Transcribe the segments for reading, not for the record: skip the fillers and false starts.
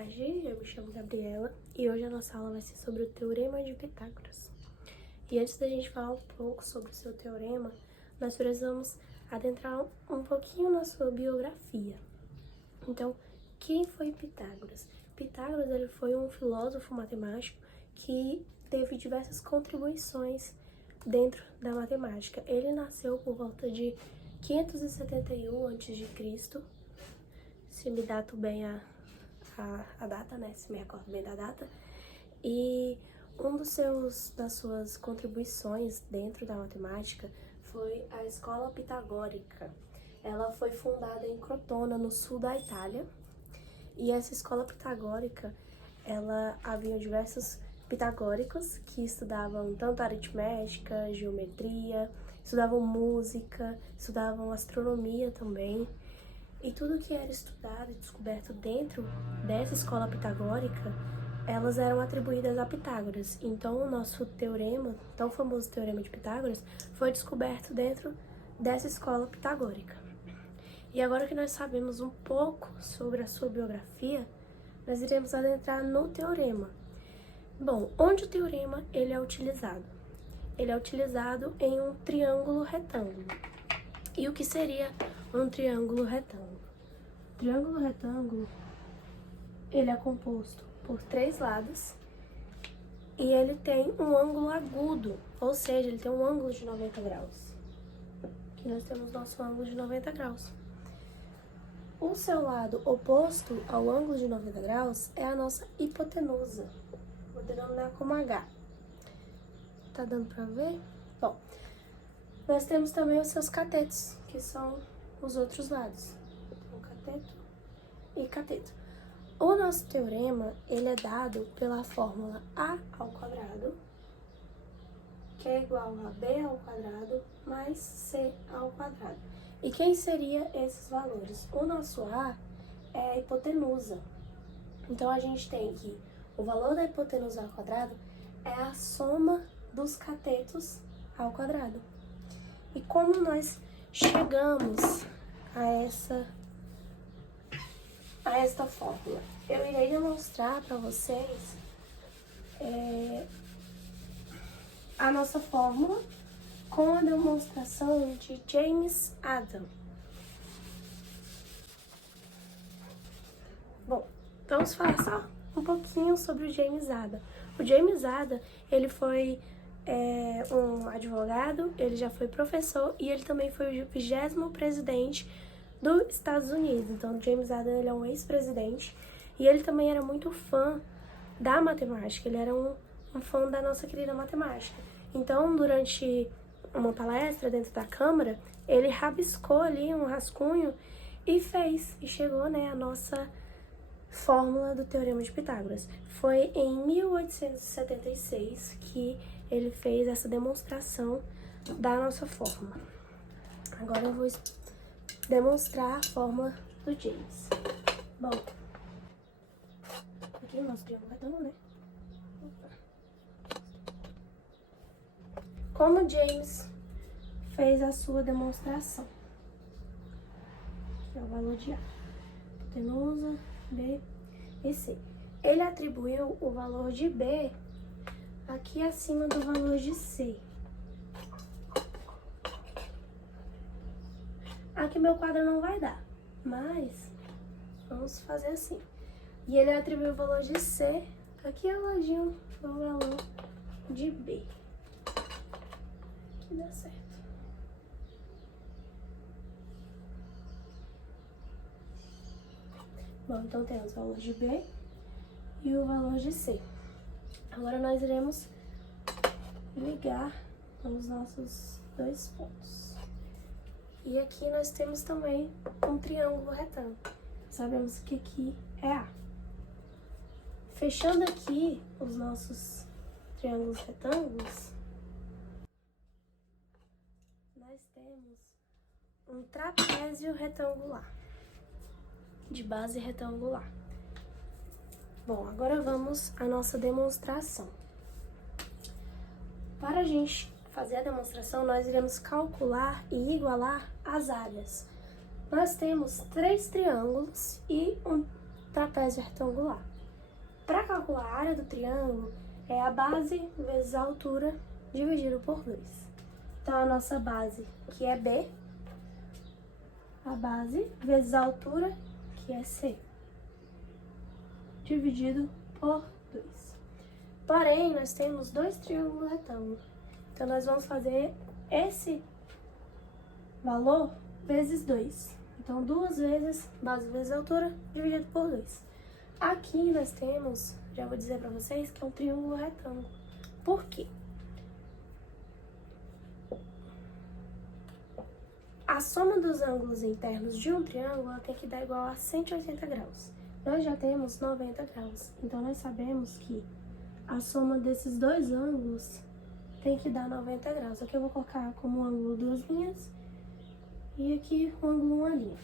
tarde, eu me chamo Gabriela e hoje a nossa aula vai ser sobre o Teorema de Pitágoras. E antes da gente falar um pouco sobre o seu teorema, nós precisamos adentrar um pouquinho na sua biografia. Então, quem foi Pitágoras? Pitágoras ele foi um filósofo matemático que teve diversas contribuições dentro da matemática. Ele nasceu por volta de 571 a.C., se me dato bem a data, né? Se me recordo bem da data. E das suas contribuições dentro da matemática foi a escola pitagórica. Ela foi fundada em Crotona, no sul da Itália. E essa escola pitagórica, havia diversos pitagóricos que estudavam tanto aritmética, geometria, estudavam música, estudavam astronomia também. E tudo que era estudado e descoberto dentro dessa escola pitagórica, elas eram atribuídas a Pitágoras. Então, o nosso teorema, tão famoso Teorema de Pitágoras, foi descoberto dentro dessa escola pitagórica. E agora que nós sabemos um pouco sobre a sua biografia, nós iremos adentrar no teorema. Bom, onde o teorema ele é utilizado? Ele é utilizado em um triângulo retângulo. E o que seria um triângulo retângulo? O triângulo retângulo, ele é composto por 3 lados e ele tem um ângulo agudo, ou seja, ele tem um ângulo de 90 graus. Aqui nós temos nosso ângulo de 90 graus. O seu lado oposto ao ângulo de 90 graus é a nossa hipotenusa. Vou denominar como H. Tá dando pra ver? Bom, nós temos também os seus catetos, que são os outros lados. Então, cateto e cateto. O nosso teorema, ele é dado pela fórmula A ao quadrado, que é igual a B ao quadrado, mais C ao quadrado. E quem seria esses valores? O nosso A é a hipotenusa. Então, a gente tem que o valor da hipotenusa ao quadrado é a soma dos catetos ao quadrado. E como nós chegamos a esta fórmula? Eu irei demonstrar para vocês a nossa fórmula com a demonstração de James Adam. Bom, vamos falar só um pouquinho sobre o James Adam. O James Adam, ele foi um advogado, ele já foi professor e ele também foi o 20º presidente dos Estados Unidos. Então, o James Adam, ele é um ex-presidente e ele também era muito fã da matemática, ele era um fã da nossa querida matemática. Então, durante uma palestra dentro da Câmara, ele rabiscou ali um rascunho e chegou, a nossa fórmula do Teorema de Pitágoras. Foi em 1876 que ele fez essa demonstração da nossa fórmula. Agora eu vou demonstrar a fórmula do James. Bom, aqui o nosso triângulo retângulo, né? Como James fez a sua demonstração? Aqui é o valor de A. Hipotenusa, B e C. Ele atribuiu o valor de B aqui acima do valor de C. Aqui meu quadro não vai dar, mas vamos fazer assim. E ele atribuiu o valor de C aqui ao ladinho do valor de B. Aqui dá certo. Bom, então temos o valor de B e o valor de C. Agora nós iremos ligar os nossos 2 pontos. E aqui nós temos também um triângulo retângulo. Sabemos que aqui é A. Fechando aqui os nossos triângulos retângulos, nós temos um trapézio retangular, de base retangular. Bom, agora vamos à nossa demonstração. Para a gente fazer a demonstração, nós iremos calcular e igualar as áreas. Nós temos 3 triângulos e um trapézio retangular. Para calcular a área do triângulo, é a base vezes a altura dividido por 2. Então, a nossa base, que é B, a base vezes a altura, que é C, dividido por 2. Porém, nós temos 2 triângulos retângulos. Então, nós vamos fazer esse valor vezes 2. Então, 2 vezes base vezes altura, dividido por 2. Aqui nós temos, já vou dizer para vocês, que é um triângulo retângulo. Por quê? A soma dos ângulos internos de um triângulo tem que dar igual a 180 graus. Nós já temos 90 graus. Então, nós sabemos que a soma desses dois ângulos tem que dar 90 graus. Aqui eu vou colocar como ângulo 2 linhas e aqui o ângulo 1 linha.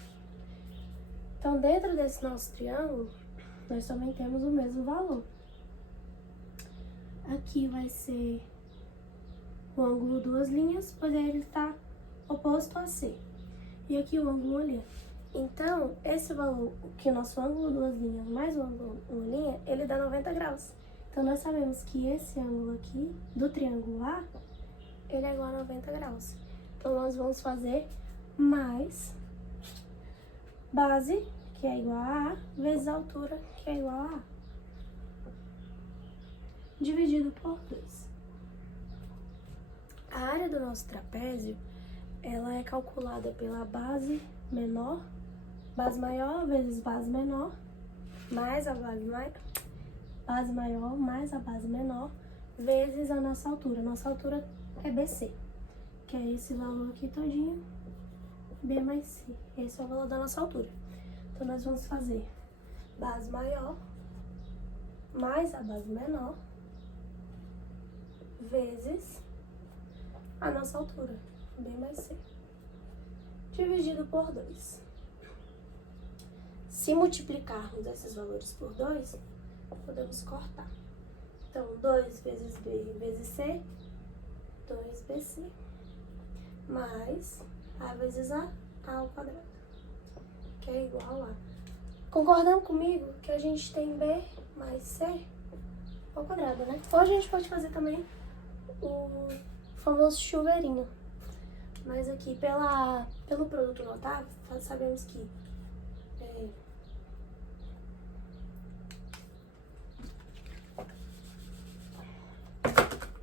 Então, dentro desse nosso triângulo, nós também temos o mesmo valor. Aqui vai ser o ângulo 2 linhas, pois ele está oposto a C. E aqui o ângulo 1 linha. Então, esse valor, que o nosso ângulo 2 linhas mais o ângulo 1 linha, ele dá 90 graus. Então, nós sabemos que esse ângulo aqui, do triângulo A, ele é igual a 90 graus. Então, nós vamos fazer mais base, que é igual a A, vezes a altura, que é igual a A, dividido por 2. A área do nosso trapézio, ela é calculada pela base menor, base maior vezes base menor, mais a base maior mais a base menor, vezes a nossa altura. Nossa altura é BC, que é esse valor aqui todinho, B mais C. Esse é o valor da nossa altura. Então, nós vamos fazer base maior mais a base menor vezes a nossa altura, B mais C, dividido por 2. Se multiplicarmos esses valores por 2, podemos cortar. Então, 2 vezes B vezes C, 2BC, mais A vezes A ao quadrado, que é igual a... Concordam comigo que a gente tem B mais C ao quadrado, né? Ou a gente pode fazer também o famoso chuveirinho. Mas aqui, pelo produto notável, sabemos que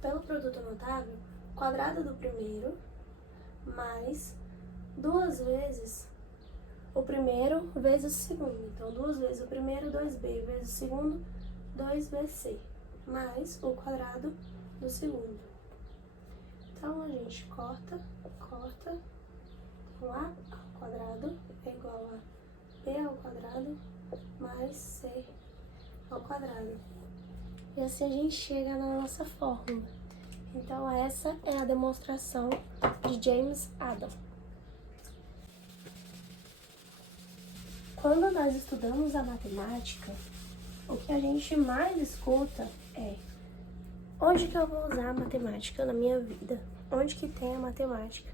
pelo produto notável, quadrado do primeiro mais 2 vezes o primeiro vezes o segundo. Então, 2 vezes o primeiro, 2B, vezes o segundo, 2BC, mais o quadrado do segundo. Então, a gente corta. Então, A ao quadrado é igual a B ao quadrado mais C ao quadrado. E assim a gente chega na nossa fórmula. Então, essa é a demonstração de James Adam. Quando nós estudamos a matemática, o que a gente mais escuta é: onde que eu vou usar a matemática na minha vida? Onde que tem a matemática?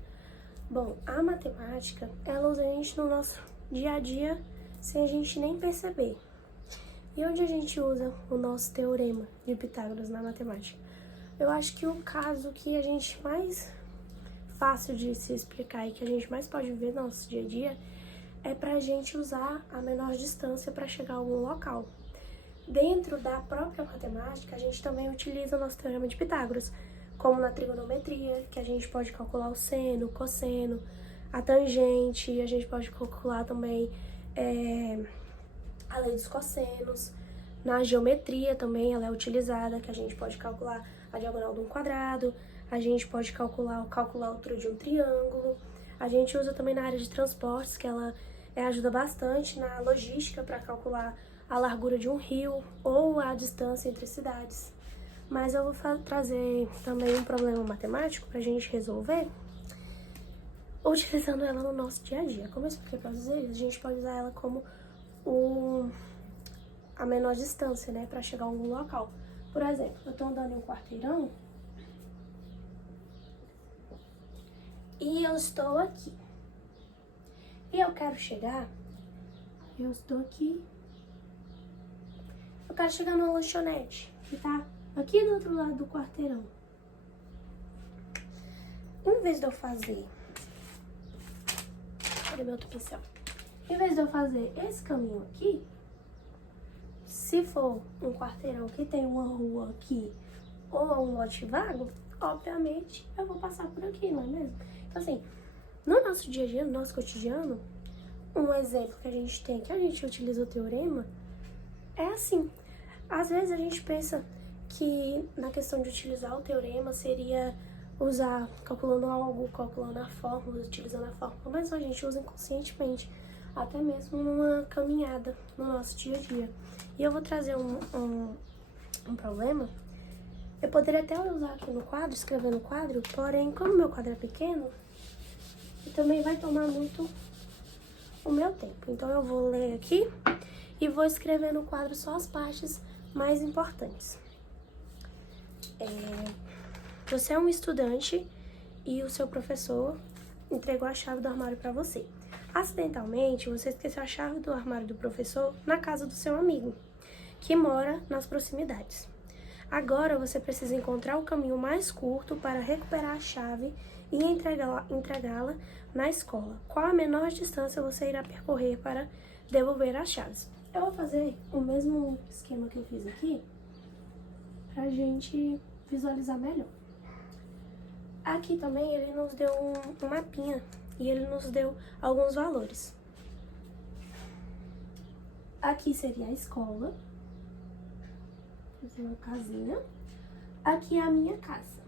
Bom, a matemática, ela usa a gente no nosso dia a dia sem a gente nem perceber. E onde a gente usa o nosso teorema de Pitágoras na matemática? Eu acho que o caso que a gente mais fácil de se explicar e que a gente mais pode ver no nosso dia a dia é pra gente usar a menor distância para chegar a algum local. Dentro da própria matemática, a gente também utiliza o nosso teorema de Pitágoras, como na trigonometria, que a gente pode calcular o seno, o cosseno, a tangente, a gente pode calcular também a lei dos cossenos. Na geometria também ela é utilizada, que a gente pode calcular a diagonal de um quadrado, a gente pode calcular a altura de um triângulo. A gente usa também na área de transportes, que ela ajuda bastante na logística para calcular a largura de um rio ou a distância entre cidades. Mas eu vou trazer também um problema matemático para a gente resolver, utilizando ela no nosso dia a dia. Como eu expliquei para vocês, a gente pode usar ela como a menor distância, né, para chegar a algum local. Por exemplo, eu estou andando em um quarteirão e eu estou aqui. E eu quero chegar, eu estou aqui, eu quero chegar numa lanchonete, que tá aqui do outro lado do quarteirão. Em vez de eu fazer... Cadê meu outro pincel? Em vez de eu fazer esse caminho aqui, se for um quarteirão que tem uma rua aqui ou um lote vago, obviamente eu vou passar por aqui, não é mesmo? Então assim, no nosso dia a dia, no nosso cotidiano, um exemplo que a gente tem, que a gente utiliza o teorema, é assim. Às vezes a gente pensa que na questão de utilizar o teorema seria usar calculando algo, calculando a fórmula, utilizando a fórmula, mas a gente usa inconscientemente, até mesmo numa caminhada no nosso dia a dia. E eu vou trazer um problema. Eu poderia até usar aqui no quadro, escrever no quadro, porém, como meu quadro é pequeno, também vai tomar muito o meu tempo. Então eu vou ler aqui e vou escrever no quadro só as partes mais importantes. Você é um estudante e o seu professor entregou a chave do armário para você. Acidentalmente, você esqueceu a chave do armário do professor na casa do seu amigo, que mora nas proximidades. Agora você precisa encontrar o caminho mais curto para recuperar a chave e entregá-la na escola. Qual a menor distância você irá percorrer para devolver as chaves? Eu vou fazer o mesmo esquema que eu fiz aqui para a gente visualizar melhor. Aqui também ele nos deu um mapinha e ele nos deu alguns valores. Aqui seria a escola, uma casinha. Aqui é a minha casa.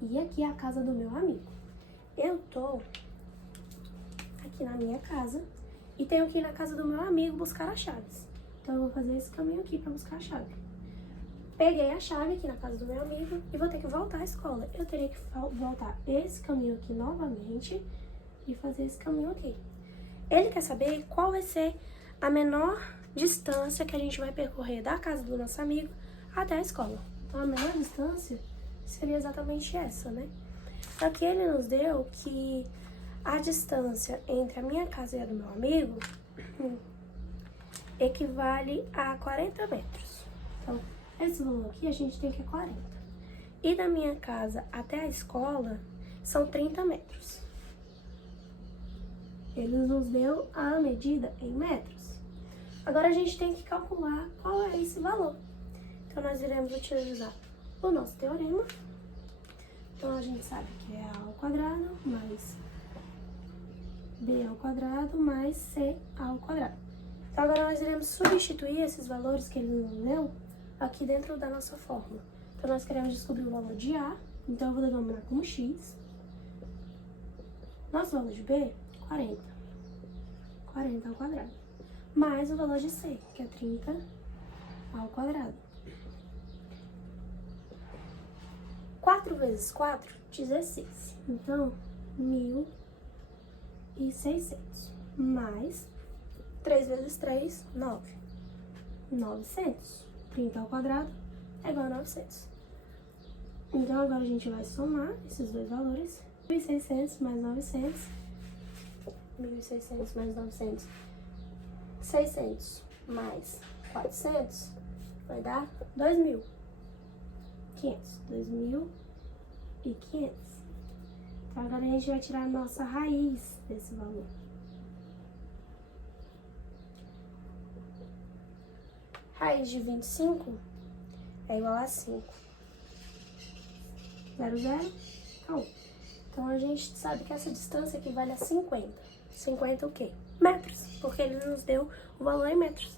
E aqui é a casa do meu amigo. Eu tô aqui na minha casa e tenho que ir na casa do meu amigo buscar as chaves. Então eu vou fazer esse caminho aqui para buscar a chave. Peguei a chave aqui na casa do meu amigo e vou ter que voltar à escola. Eu teria que voltar esse caminho aqui novamente e fazer esse caminho aqui. Ele quer saber qual vai ser a menor distância que a gente vai percorrer da casa do nosso amigo até a escola. Então a menor distância seria exatamente essa, né? Só que ele nos deu que a distância entre a minha casa e a do meu amigo equivale a 40 metros. Então, esse valor aqui a gente tem que é 40. E da minha casa até a escola são 30 metros. Ele nos deu a medida em metros. Agora a gente tem que calcular qual é esse valor. Então nós iremos utilizar o nosso teorema. Então a gente sabe que é A ao quadrado mais B ao quadrado mais C ao quadrado. Então agora nós iremos substituir esses valores que ele nos deu aqui dentro da nossa fórmula. Então nós queremos descobrir o valor de A, então eu vou denominar como x. Nosso valor de B, 40. 40 ao quadrado. Mais o valor de C, que é 30 ao quadrado. 4 vezes 4, 16. Então, 1.600. Mais 3 vezes 3, 9. 900. 30 ao quadrado é igual a 900. Então, agora a gente vai somar esses dois valores. 1.600 mais 900. 1.600 mais 900. 600 mais 400 vai dar 2.500. 2.500. Então, agora a gente vai tirar a nossa raiz desse valor. Raiz de 25 é igual a 5. 0, 0, 1. Então, a gente sabe que essa distância equivale a 50. 50 o quê? Metros, porque ele nos deu o valor em metros.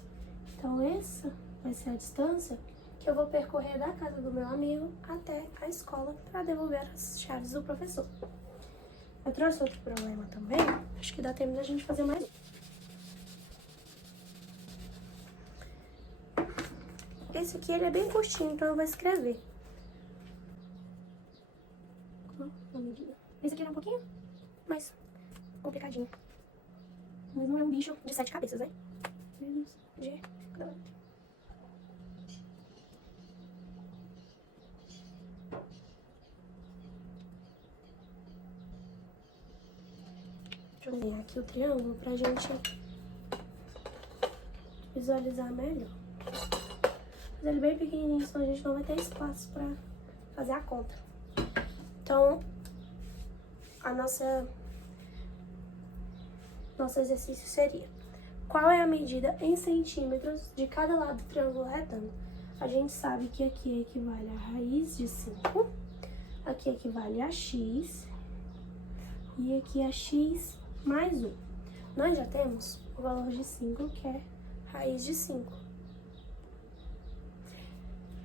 Então, essa vai ser a distância que eu vou percorrer da casa do meu amigo até a escola para devolver as chaves do professor. Eu trouxe outro problema também. Acho que dá tempo da gente fazer mais. Esse aqui ele é bem curtinho, então eu vou escrever. Esse aqui é um pouquinho mais complicadinho. Mas não é um bicho de 7 cabeças, né? Menos de quadrado. Deixa eu ver aqui o triângulo pra gente visualizar melhor. Fazer ele bem pequenininho, senão a gente não vai ter espaço pra fazer a conta. Então, nosso exercício seria: qual é a medida em centímetros de cada lado do triângulo retângulo? A gente sabe que aqui equivale a raiz de 5, aqui equivale a x e aqui a x mais 1. Nós já temos o valor de 5, que é raiz de 5.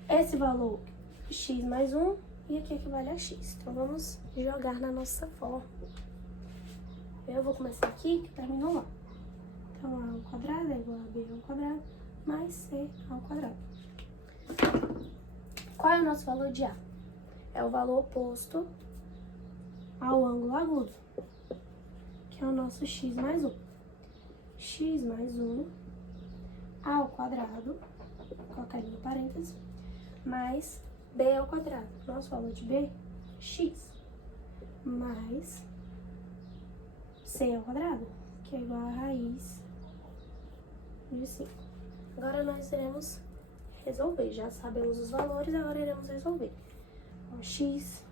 Esse valor, x mais 1, e aqui equivale a x. Então, vamos jogar na nossa fórmula. Eu vou começar aqui, que terminou lá. Então, a ao quadrado é igual a b ao quadrado mais c ao quadrado. Qual é o nosso valor de a? É o valor oposto ao ângulo agudo, que é o nosso x mais 1. X mais 1 ao quadrado, vou colocar ele no parênteses, mais b ao quadrado. Nosso valor de b, x, mais c ao quadrado, que é igual a raiz de 5. Agora nós iremos resolver. Já sabemos os valores, agora iremos resolver. Então, x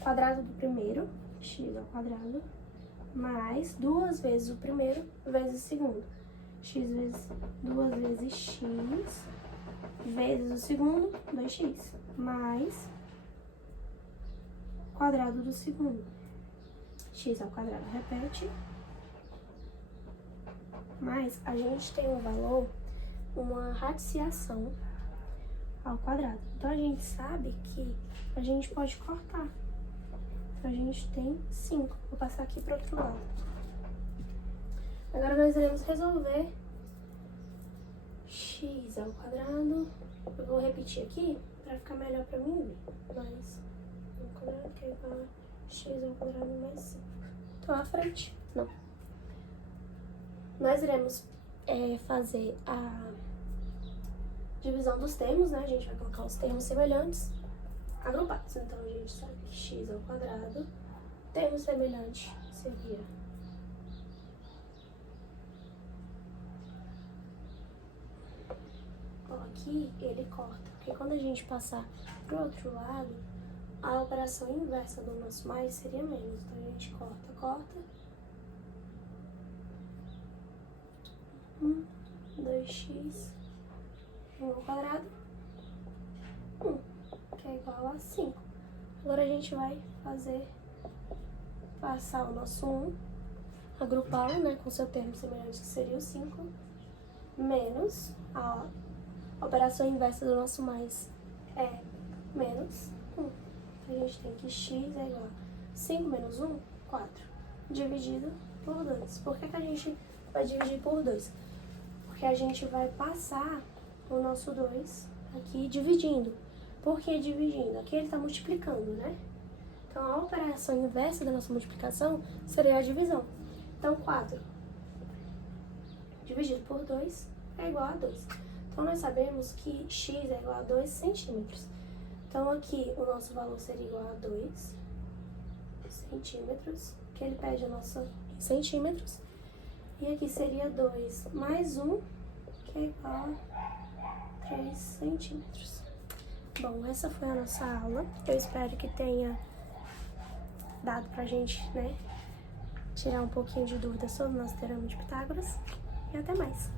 quadrado do primeiro, x ao quadrado, mais 2 vezes o primeiro vezes o segundo. X vezes 2 vezes x vezes o segundo, 2x, mais quadrado do segundo. X ao quadrado repete, mas a gente tem um valor, uma radiciação ao quadrado. Então, a gente sabe que a gente pode cortar. Então, a gente tem 5. Vou passar aqui para o outro lado. Agora, nós iremos resolver x ao quadrado. Eu vou repetir aqui para ficar melhor para mim ver. Mais ao quadrado, que é igual a x ao quadrado mais 5. Então, à frente. Não. Nós iremos fazer a divisão dos termos, né? A gente vai colocar os termos semelhantes agrupados. Então, a gente sabe que x ao quadrado, termo semelhante seria aqui, ele corta, porque quando a gente passar pro outro lado, a operação inversa do nosso mais seria menos. Então, a gente corta. 2x 1 ao quadrado, 1, que é igual a 5. Agora a gente vai passar o nosso 1, agrupá-lo, né, com seu termo semelhante, que seria o 5, menos a operação inversa do nosso mais é menos 1. A gente tem que x é igual a 5 menos 1, 4, dividido por 2. Por que a gente vai dividir por 2? Porque a gente vai passar o nosso 2 aqui dividindo. Por que dividindo? Aqui ele está multiplicando, né? Então, a operação inversa da nossa multiplicação seria a divisão. Então, 4 dividido por 2 é igual a 2. Então, nós sabemos que x é igual a 2 centímetros. Então, aqui o nosso valor seria igual a 2 centímetros, que ele pede a nossa em centímetros. E aqui seria 2 mais 1, que é igual a 3 centímetros. Bom, essa foi a nossa aula. Eu espero que tenha dado pra gente, né, tirar um pouquinho de dúvida sobre o nosso teorema de Pitágoras. E até mais!